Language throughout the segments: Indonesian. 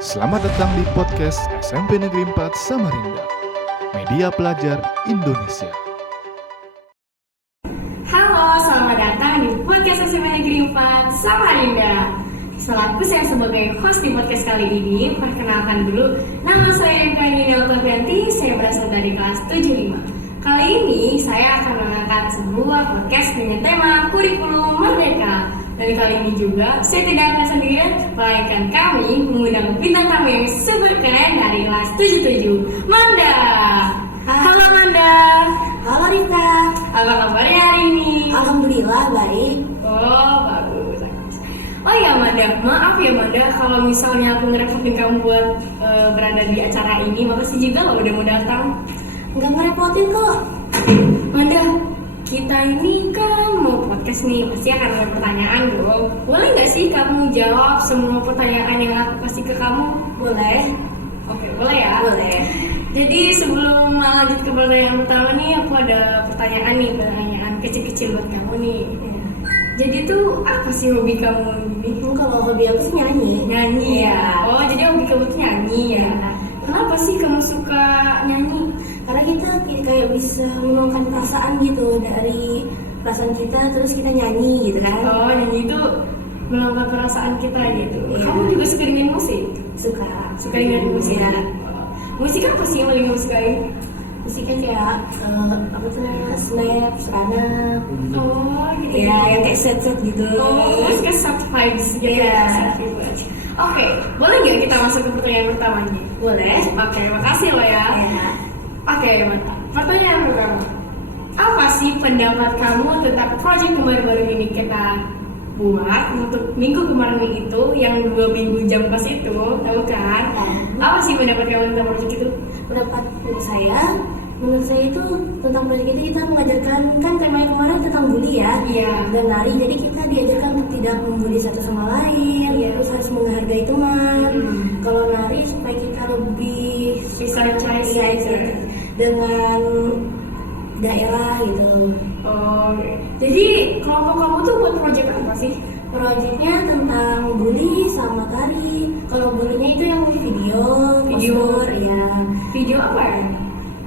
Selamat datang di podcast SMP Negeri 4 Samarinda, media pelajar Indonesia. Halo, selamat datang di podcast SMP Negeri 4 Samarinda. Selaku saya sebagai host di podcast kali ini, perkenalkan dulu, nama saya Yukani Neltovianti, saya berasal dari kelas 75. Kali ini saya akan mengangkat sebuah podcast dengan tema Kurikulum Merdeka. Dan kali ini juga saya tidak akan sendirian, melainkan kami mengundang bintang tamu yang super keren dari kelas 77, Manda. Halo Manda. Halo Rita. Apa kabarnya hari ini? Alhamdulillah baik. Oh, bagus. Oh ya Manda, maaf ya Manda kalau misalnya aku ngerepotin kamu buat berada di acara ini. Makasih juga lo udah mau datang. Nggak ngerepotin kok. Manda, kita ini kan mau podcast nih, pasti akan ada pertanyaan dong. Boleh nggak sih kamu jawab semua pertanyaan yang aku kasih ke kamu? Boleh. Oke, boleh ya? Boleh. Jadi sebelum lanjut ke pertanyaan pertama nih, aku ada pertanyaan pertanyaan kecil-kecil buat kamu nih. Ya. Jadi tuh apa sih hobi kamu ini? Kalau hobi aku sih nyanyi. Nyanyi ya? Oh, jadi hobi kamu tuh nyanyi ya? Kenapa sih kamu suka nyanyi? Karena kita kayak bisa menuangkan perasaan gitu dari perasaan kita, terus kita nyanyi gitu kan. Oh, nyanyi itu meluangkan perasaan kita gitu. Iya. Kamu juga suka dengerin musik? Suka dengerin musik ya. Musik apa sih yang paling kamu sukain? Musiknya kayak apa tuh namanya, Snap, Serana. Oh, gitu Ya, yang kayak set-set gitu. Oh, kamu suka soft vibes gitu Iya. ya? Soft vibes. Oke, boleh nggak kita masuk ke pertanyaan pertamanya? Boleh. Oke, makasih lo ya. Ya. Oke, mantap. Pertanyaan pertama. Apa sih pendapat kamu tentang proyek baru-baru ini kita buat untuk minggu kemarin itu, yang 2 minggu jam pas itu, tahu kan? Apa sih pendapat kamu tentang proyek itu? Pendapat menurut saya itu tentang proyek itu kita mengajarkan, kan temanya kemarin tentang bully ya. Iya. Dan nari, jadi kita diajarkan untuk tidak membuli satu sama lain. Iya. Terus harus menghargai teman. Hmm. Kalau nari supaya kita lebih Bisa cari gitu, dengan daerah gitu. Oh, oke. Jadi kelompok kamu tuh buat proyek apa sih? Proyeknya tentang bully sama tari. Kalau bullynya itu yang video. Postur, ya. Video apa ya?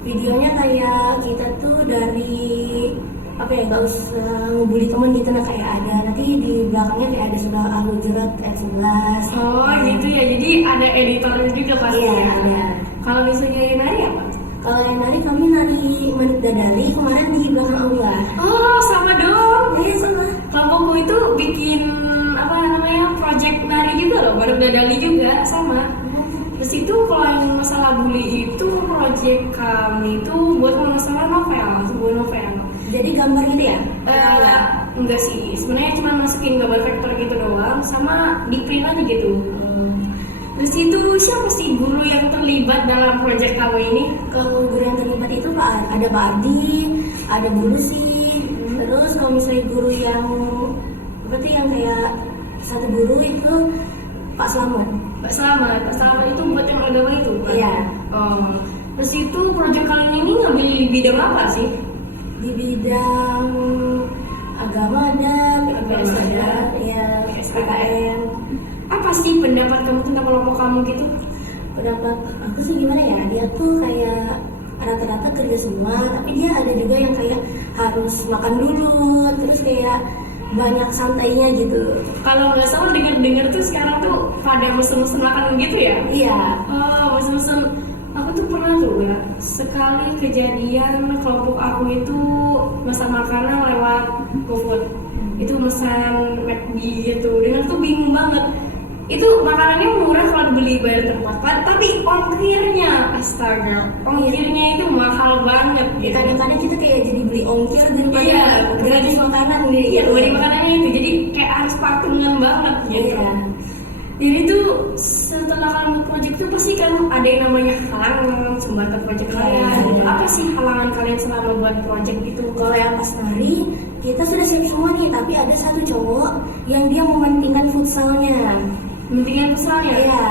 Videonya kayak kita tuh dari apa ya, nggak usah ngebully temen gitu, nah kayak ada nanti di belakangnya kayak ada sudah Al-Hujurat ayat 11. Oh, gitu ya. Jadi ada editornya juga pasti Iya, ya. ada. Kalau misalnya yang nari apa? Kalau yang nari kami nari Manuk Dadali kemarin di belakang aula. Oh, sama dong. Iya sama. Kelompokku itu bikin apa namanya project nari juga loh, baru dadali juga sama. Terus itu kalau yang masalah bully itu project kami itu buat masalah novel, sebuah novel. Jadi gambar gitu ya? Enggak sih, sebenarnya cuma masukin gambar vektor gitu doang, sama di print aja gitu. Terus itu siapa sih guru yang terlibat dalam project kamu ini? Kalau guru yang terlibat itu ada Pak Ardi, ada Bu Lucy. Terus kalau misalnya guru yang berarti yang kayak satu guru itu Pak Slamet. Pak Selamat itu buat yang agama itu kan? Iya. Oh. Terus itu project kalian ini ngambil di bidang apa sih? Di bidang agama ada, PPS ada, ya PKN. Apa sih pendapat kamu tentang kelompok kamu gitu? Pendapat aku sih gimana ya, dia tuh kayak rata-rata kerja semua, tapi dia ada juga yang kayak harus makan dulu, terus kayak banyak santainya gitu. Kalau nggak salah dengar tuh sekarang tuh pada mesen-mesen makan gitu ya? Iya. Oh, mesen-mesen. Aku tuh pernah tuh ya, sekali kejadian kelompok aku itu pesan makanan lewat GoFood. Itu pesan McD gitu, dan aku tuh bingung banget. Itu makanannya murah kalau dibeli bayar tempat, tapi ongkirnya, astaga, ongkirnya itu mahal banget gitu. Kadang-kadang kita kayak jadi beli ongkir daripada Iya, gratis makanan deh. Iya, beli makanannya itu, jadi kayak harus patungan banget gitu. Iya. Jadi tuh setelah kalian buat project tuh pasti kan ada yang namanya halangan sembatan project kalian. Gitu. Apa sih halangan kalian selama buat project itu? Kalau yang pas nari, kita sudah siap semua nih, tapi ada satu cowok yang dia mementingkan futsalnya. Mendingan misalnya, Iya.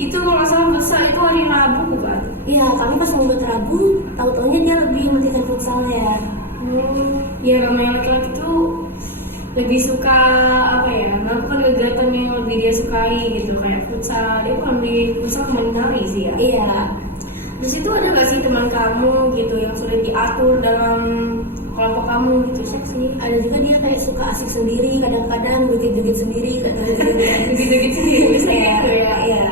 itu kalau nggak salah futsal itu hari Rabu bukan? Iya, kami pas mau buat Rabu, tahu-taunya dia lebih mementingkan futsalnya. Ya namanya laki-laki tuh lebih suka apa ya, melakukan kegiatan yang lebih dia sukai gitu, kayak futsal. Dia kan lebih futsal menari sih ya. Iya. Terus itu ada nggak sih teman kamu gitu yang sudah diatur dalam kelompok kamu gitu? Siapa sih? Ada juga dia kayak suka asik sendiri, kadang-kadang joget-joget sendiri, kadang-kadang Gitu-gitu sendiri bisa gitu ya. Iya.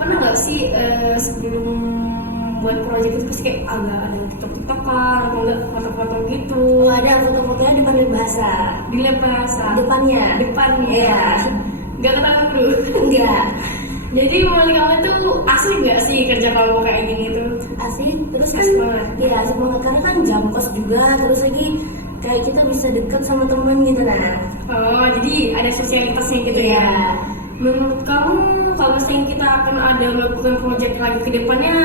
Pernah nggak sih sebelum buat proyek itu pasti kayak agak ada tiktok-tiktokan atau enggak foto-foto gitu? Oh, ada foto-fotonya depan lab bahasa. Di lab bahasa. Depannya. Depannya. Iya. Nggak ketahuan dulu. Enggak. Jadi menurut kamu tuh asik nggak sih kerja kamu kayak gini tuh? Asik, terus kan Asik banget. iya asik banget karena kan jam kos juga, terus lagi kayak kita bisa deket sama temen gitu nah. Oh, jadi ada sosialitasnya gitu Iya. ya. Menurut kamu kalau misalnya kita akan ada melakukan proyek lagi ke depannya,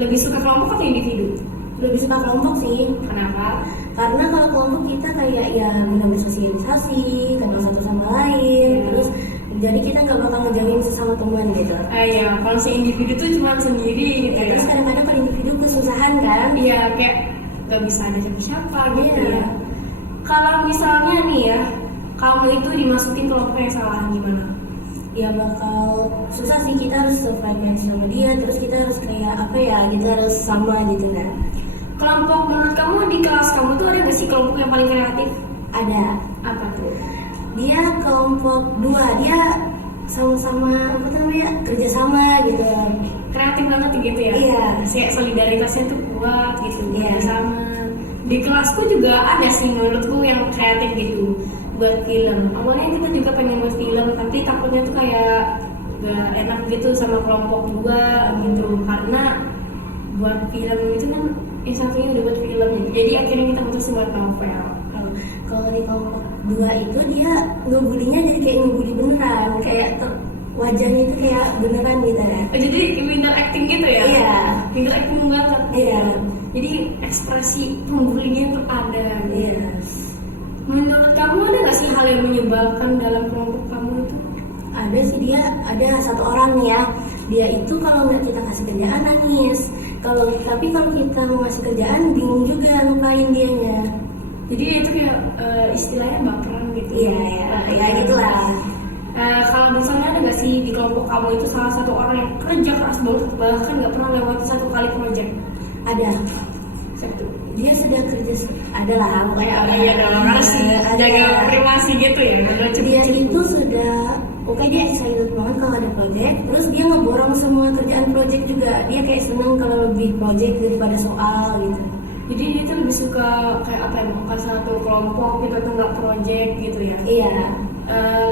lebih suka kelompok atau individu? Lebih suka kelompok sih. Kenapa? Karena kalau kelompok kita kayak ya benar bersosialisasi, kenal satu sama lain, terus jadi kita nggak bakal ngejauhin sesama teman gitu. Ya, kalau si individu tuh cuma sendiri gitu Ya, ya. terus kadang-kadang kalau individu kesusahan kan. Iya, kayak nggak bisa ada siapa-siapa gitu Iya. ya. Kalau misalnya nih ya, kamu itu dimasukin kelompok yang salah gimana? Ya bakal susah sih, kita harus sefrekuensi sama dia, terus kita harus kayak apa ya, kita harus sama gitu kan. Kelompok menurut kamu di kelas kamu tuh ada nggak sih kelompok yang paling kreatif? Ada. Apa tuh? Dia kelompok 2, dia sama-sama apa namanya kerjasama gitu. Kreatif banget gitu ya? Iya. Kayak solidaritasnya tuh kuat gitu, Iya. sama. Di kelasku juga ada sih menurutku yang kreatif gitu buat film. Awalnya kita juga pengen buat film, tapi takutnya tuh kayak gak enak gitu sama kelompok 2 gitu, karena buat film itu kan yang satunya udah buat film, jadi akhirnya kita mutusin buat novel. Kalau di kelompok 2 itu dia ngebulinya jadi kayak ngebully beneran, kayak wajahnya itu kayak beneran gitu ya. Oh, jadi pintar acting gitu ya? Iya. Pintar acting banget. Iya. Jadi ekspresi pembulinya tuh ada. Iya. Menurut kamu ada nggak sih hal yang menyebalkan dalam kelompok kamu itu? Ada sih, dia ada satu orang nih ya, dia itu kalau nggak kita kasih kerjaan nangis, tapi kalau kita mau ngasih kerjaan bingung juga ngapain dianya. Jadi itu kayak istilahnya baperan gitu. Iya ya gitulah. Kalau misalnya ada nggak sih di kelompok kamu itu salah satu orang yang kerja keras banget, bahkan nggak pernah lewat satu kali proyek? Ada. Satu. Dia sudah kerja, ada lah kayak Iya dong, harus jaga privasi gitu ya. Dia itu sudah oke, dia excited banget kalau ada project, terus dia ngeborong semua kerjaan project juga. Dia kayak seneng kalau lebih project daripada soal gitu. Jadi dia tuh lebih suka kayak apa ya, bukan satu kelompok gitu atau nggak project gitu ya? Iya.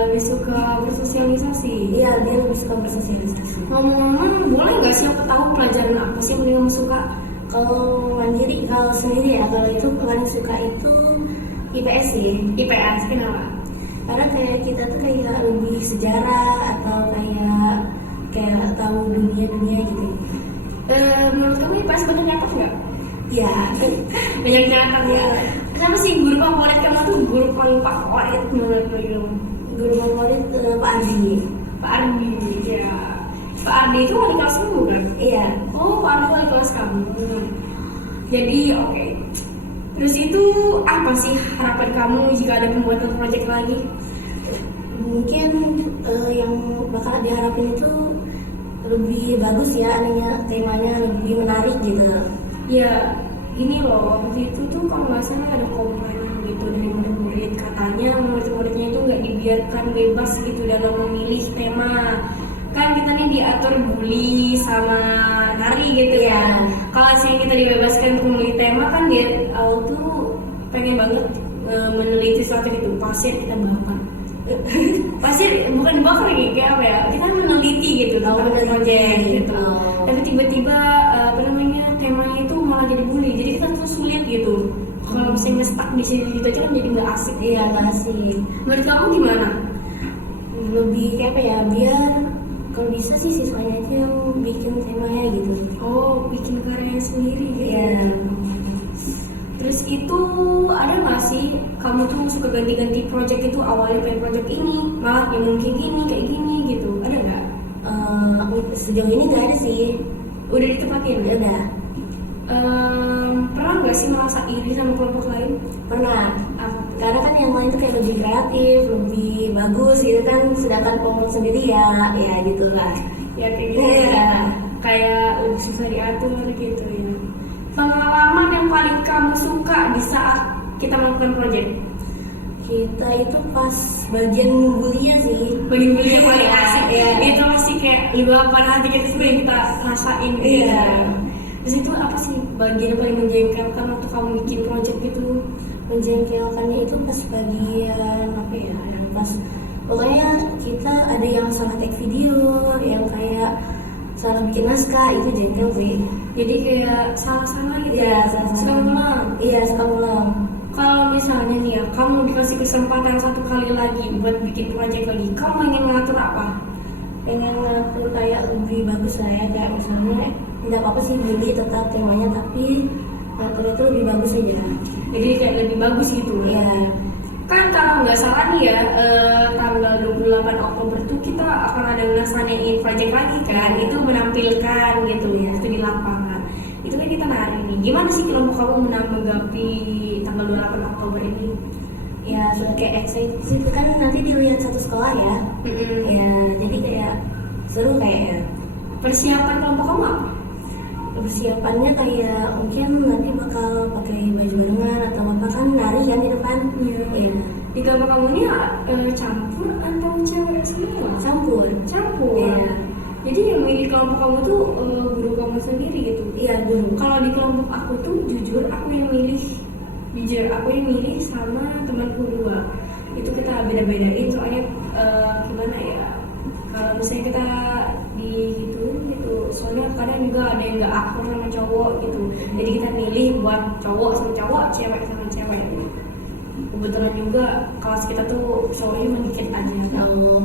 Lebih suka bersosialisasi. Iya, dia lebih suka bersosialisasi. Ngomong-ngomong, boleh nggak sih aku tahu pelajaran apa sih yang paling kamu suka? Kalau mandiri, kalau sendiri ya, kalau itu paling suka itu IPS sih. IPS, kenapa? Karena kayak kita tuh kayak lebih sejarah atau kayak tahu dunia gitu. Menurut kamu IPS banyak nyatet nggak? Ya. Banyak nyatet ya. Kenapa sih guru favorit kamu tuh guru paling favorit menurut kamu? Guru favorit Pak Ardi. Pak Ardi, ya. Pak Ardi itu wali kelas kamu kan? Iya. Oh, Pak Ardi wali kelas kamu. Jadi oke. Terus itu apa sih harapan kamu jika ada pembuatan proyek lagi? Mungkin yang bakal diharapin itu lebih bagus ya, temanya lebih menarik gitu. Ya, ini loh, waktu itu tuh kalau nggak salah ada komen gitu dari murid-murid, katanya murid-muridnya itu nggak dibiarkan bebas gitu dalam memilih tema. Kan kita nih diatur bully sama nari gitu ya. Kalau misalnya kita dibebaskan untuk memilih tema, kan dia tuh pengen banget meneliti sesuatu gitu. Pasir kita bakar. Pasir bukan dibakar lagi, kayak apa ya? Kita meneliti gitu tentang proyek gitu. Tapi tiba-tiba apa namanya, temanya itu malah jadi bully. Jadi kita tuh sulit gitu. Kalau misalnya stuck di sini gitu aja kan jadi nggak asik. Iya, nggak asik. Menurut kamu gimana? Lebih kayak apa ya, biar kalau bisa sih siswanya itu yang bikin temanya gitu. Oh, bikin karya sendiri gitu. Iya. Terus itu ada nggak sih kamu tuh suka ganti-ganti project itu, awalnya pengen project ini, malah yang mungkin gini kayak gini gitu, ada nggak? Sejauh ini nggak ada sih. Udah ditepatin? Ya udah. Pernah nggak sih merasa iri sama kelompok lain? Pernah. Apa tuh? karena kan yang lain tuh kayak lebih kreatif, lebih bagus gitu kan, sedangkan kelompok sendiri ya gitulah. Ya kayak gitu Iya. ya. Kayak lebih susah diatur gitu ya. Pengalaman yang paling kamu suka di saat kita melakukan proyek? Kita itu pas bagian kuliah sih. Bagi-bagi yang paling Iya, asik. iya. Itu pasti kayak luapan hati kita sendiri yang kita rasain gitu. Iya. Terus itu apa sih bagian yang paling menjengkelkan waktu kamu bikin proyek gitu? Menjengkelkannya itu pas bagian apa ya, yang pas pokoknya kita ada yang salah take video, yang kayak salah bikin naskah, itu jengkel sih. Jadi kayak salah-salah gitu. Iya, salah-salah. Suka ngulang. Iya, suka ngulang. Kalau misalnya nih ya, kamu dikasih kesempatan satu kali lagi buat bikin proyek lagi, kamu ingin ngatur apa? Pengen ngatur kayak lebih bagus lah ya, kayak misalnya tidak apa sih beli tetap temanya, tapi ngatur itu lebih bagus aja. Jadi kayak lebih bagus gitu. Iya. Kan kalau nggak salah nih ya, tanggal 28 Oktober tuh kita akan ada ngelaksanain proyek lagi kan, itu menampilkan gitu ya, itu di lapangan. Itu kan kita nari nih. Gimana sih kelompok kamu menanggapi tanggal 28 Oktober ini? Ya sudah kayak excited kan, nanti dilihat satu sekolah ya. Ya jadi kayak seru kayak. Persiapan kelompok kamu apa? Persiapannya kayak mungkin nanti bakal pakai baju barengan atau apa, kan nari kan di depan. Iya. Iya. Di kelompok kamu ini campur atau cewek semua? Campur. Campur. Iya. Jadi yang milih kelompok kamu tuh guru kamu sendiri gitu. Iya dulu. Kalau di kelompok aku tuh jujur aku yang milih sama temanku dua. Itu kita beda-bedain soalnya gimana ya? Kalau misalnya kita di gitu, soalnya kadang juga ada yang nggak akur sama cowok gitu. Jadi kita milih buat cowok sama cowok, cewek sama cewek. Gitu. Kebetulan juga kelas kita tuh cowoknya cuma dikit aja. Oh,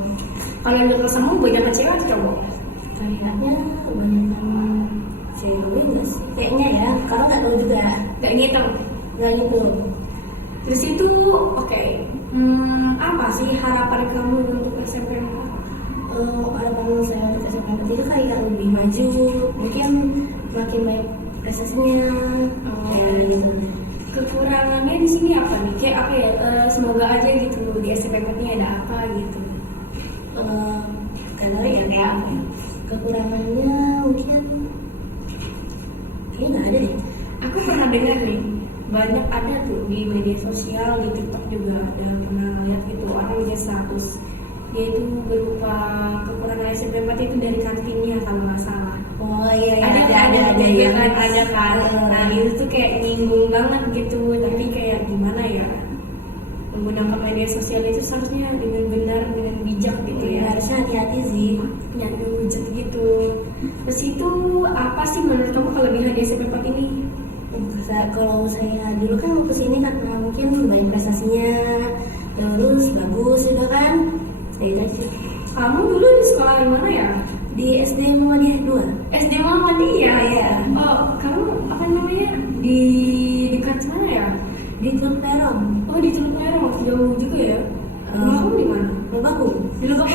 Kalau yang dekat sama banyak cewek atau cowok? kayaknya kebanyakan cewek nggak sih? Kayaknya ya, karena nggak tahu juga. Gak ngitung. Nggak gitu. Terus itu oke. Apa sih harapan kamu untuk SMP? Harapan saya untuk SMP itu kayak lebih maju, mungkin makin banyak prestasinya, kayak gitu. Kekurangannya di sini apa nih? Kayak apa ya? Semoga aja gitu di SMP-nya ada apa gitu. Karena ya kayak apa ya? Kekurangannya mungkin kayaknya nggak ada deh. Aku pernah dengar nih, banyak ada tuh di media sosial, di TikTok juga ada pernah lihat gitu orang punya status, yaitu berupa kekurangan SMP 4 itu dari kantinnya kalau nggak salah. Oh iya, Ada yang kan. Nah itu tuh kayak nyinggung banget gitu, tapi kayak gimana ya? Menggunakan media sosial itu seharusnya dengan benar, dengan bijak gitu ya. harusnya hati-hati sih. Yang bijak gitu. Terus itu apa sih menurut kamu kelebihan di SMP 4 ini? Kalau saya dulu kan waktu sini karena mungkin banyak prestasinya, terus bagus juga kan. Saya aja Kamu dulu di sekolah di mana ya? di SD Muhammadiyah 2. SD Muhammadiyah. Iya. Oh, kamu apa namanya? Di dekat mana ya? Di Teluk Peron. Oh, di Teluk Merah, jauh juga ya. Rumah kamu di mana? Rumahku Di Teluk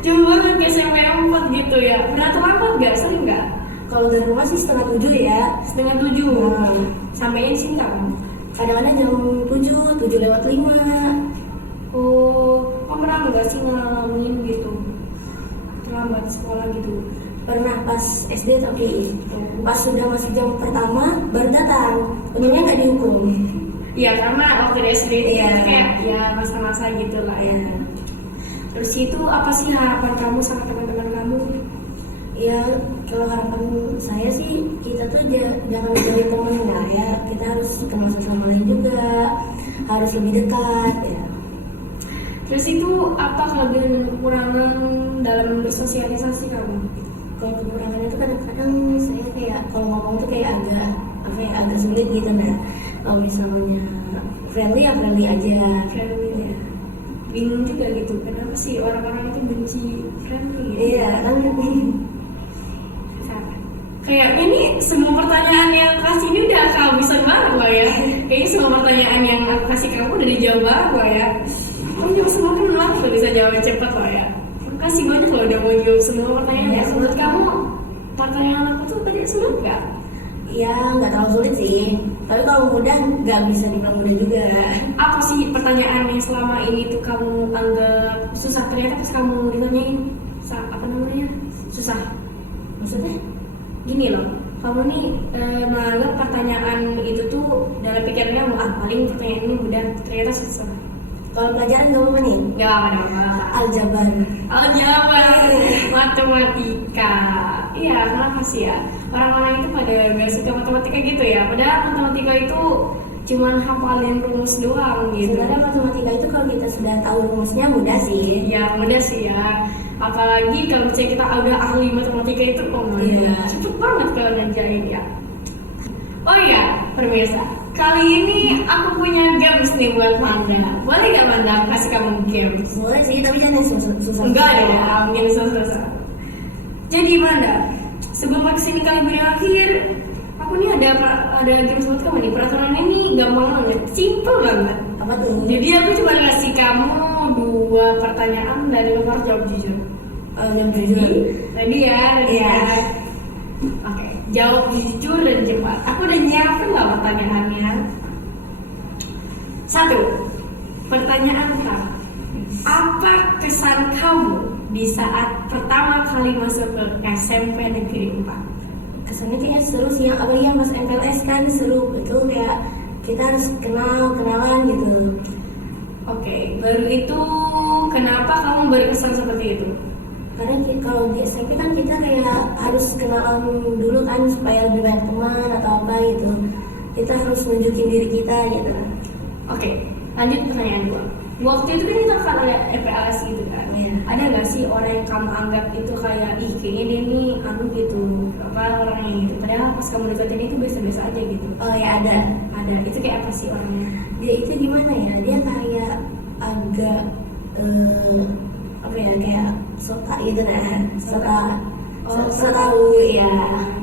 jauh banget ke SMP 4 gitu ya. Pernah terlambat nggak? Sering nggak? kalau dari rumah sih 6:30 ya. 6:30. Nah, Sampainya di sini kamu? kadang-kadang jam 7:05. Oh, kamu pernah nggak sih ngalamin gitu? Terlambat sekolah gitu? Pernah pas SD tapi pas sudah masih jam pertama baru datang. Untungnya nggak dihukum. Iya, karena waktu di SD itu Iya. kayak ya masa-masa gitu lah ya. Terus itu apa sih harapan kamu sama teman-teman kamu? Ya kalau harapan saya sih kita tuh jangan menjadi teman lah ya. Kita harus kenal satu sama lain juga, harus lebih dekat ya. Terus itu apa kelebihan dan kekurangan dalam bersosialisasi kamu? Kalau kekurangannya itu kadang-kadang saya kayak kalau ngomong tuh kayak agak sulit gitu nah. Kalau misalnya friendly ya friendly aja. Friendly ya. Bingung juga gitu, kenapa sih orang-orang itu benci friendly gitu? Iya kan. Kayaknya ini semua pertanyaan yang aku kasih ini udah kehabisan banget lah ya. Kayaknya semua pertanyaan yang aku kasih kamu udah dijawab banget lah ya. Kamu juga semua kan langsung bisa jawab cepet lah ya. Makasih banyak loh udah mau jawab semua pertanyaan ya. Menurut kamu pertanyaan aku tuh tadi sulit nggak? Ya nggak terlalu sulit sih, tapi kalau mudah nggak bisa dibilang mudah juga. Apa sih pertanyaan yang selama ini tuh kamu anggap susah, ternyata pas kamu ditanyain apa namanya susah? Maksudnya? Gini loh, kamu nih menganggap pertanyaan itu tuh dalam pikirannya paling pertanyaan ini mudah, ternyata susah. Kalau pelajaran gak apa-apa nih? Gak apa-apa. Aljabar. Aljabar, matematika. Iya, kenapa sih ya? Orang-orang itu pada gak suka matematika gitu ya. Padahal matematika itu cuman hafalin rumus doang gitu. Sebenarnya matematika itu kalau kita sudah tahu rumusnya mudah sih. Ya mudah sih ya. Apalagi kalau misalnya kita udah ahli matematika itu, cepet banget kalau ngerjain ya. Oh iya, pemirsa, kali ini aku punya games nih buat Manda. Boleh gak Manda kasih kamu games? Boleh sih, tapi jangan yang susah. Enggak dong, yang susah. Jadi Manda, sebelum kesini kali berakhir, aku nih ada games buat kamu nih. Peraturannya nih gampang banget, simple banget. Apa tuh? Jadi aku cuma ngasih kamu 2 pertanyaan dan kamu harus jawab jujur. Yang jujur. Ready ya? Iya. Oke, jawab jujur dan cepat. Aku udah nyiapin lah pertanyaannya. 1. Pertanyaan pertama. Apa kesan kamu di saat pertama kali masuk ke SMP Negeri 4? Kesannya kayak seru sih, apalagi yang pas MPLS kan seru. Itu kayak kita harus kenalan gitu. Oke, baru itu kenapa kamu berkesan seperti itu? Karena kalau di SMP kan kita kayak harus kenalan dulu kan supaya lebih banyak teman atau apa gitu. Kita harus nunjukin diri kita gitu. Oke, lanjut pertanyaan 2. Waktu itu kan kita kan ada FPLS gitu kan. Iya. Ada nggak sih orang yang kamu anggap itu kayak kayaknya dia nih gitu apa orangnya gitu. Padahal pas kamu deketin itu biasa-biasa aja gitu. Oh ya ada. Ada. Itu kayak apa sih orangnya? Dia itu gimana ya? Dia kayak agak apa ya, kayak sota gitu nah. Sota tahu ya.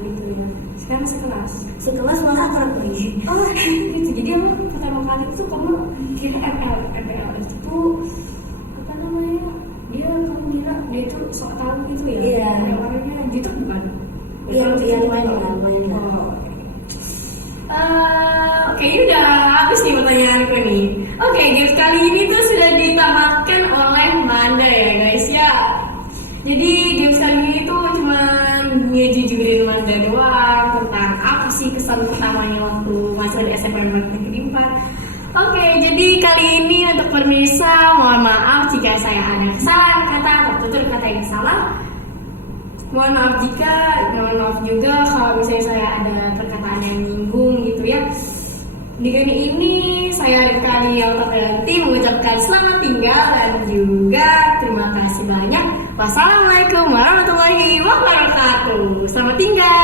Gitu ya. Sekarang sekelas. Sekelas malah akrab lagi. Oh gitu. Jadi emang pertama kali itu kamu kira FPLS itu apa namanya? Kamu kira dia itu sok tahu gitu ya? Iya. Yang orangnya gitu bukan? Iya lumayan lah. Oh. Oke, ini udah habis nih pertanyaanku nih. Oke, games kali ini tuh sudah ditamatkan oleh Manda ya guys ya. Jadi games kali ini tuh cuma ngejujurin Manda doang tentang apa sih kesan pertamanya waktu masuk di SMP Negeri 4. Oke, jadi kali ini untuk pemirsa mohon maaf jika saya ada kesalahan kata atau tutur kata yang salah. Mohon maaf juga kalau misalnya saya ada perkataan yang menyinggung gitu ya. Di kali ini saya Rifkani Autorelati mengucapkan selamat tinggal dan juga terima kasih banyak. Wassalamualaikum warahmatullahi wabarakatuh. Selamat tinggal.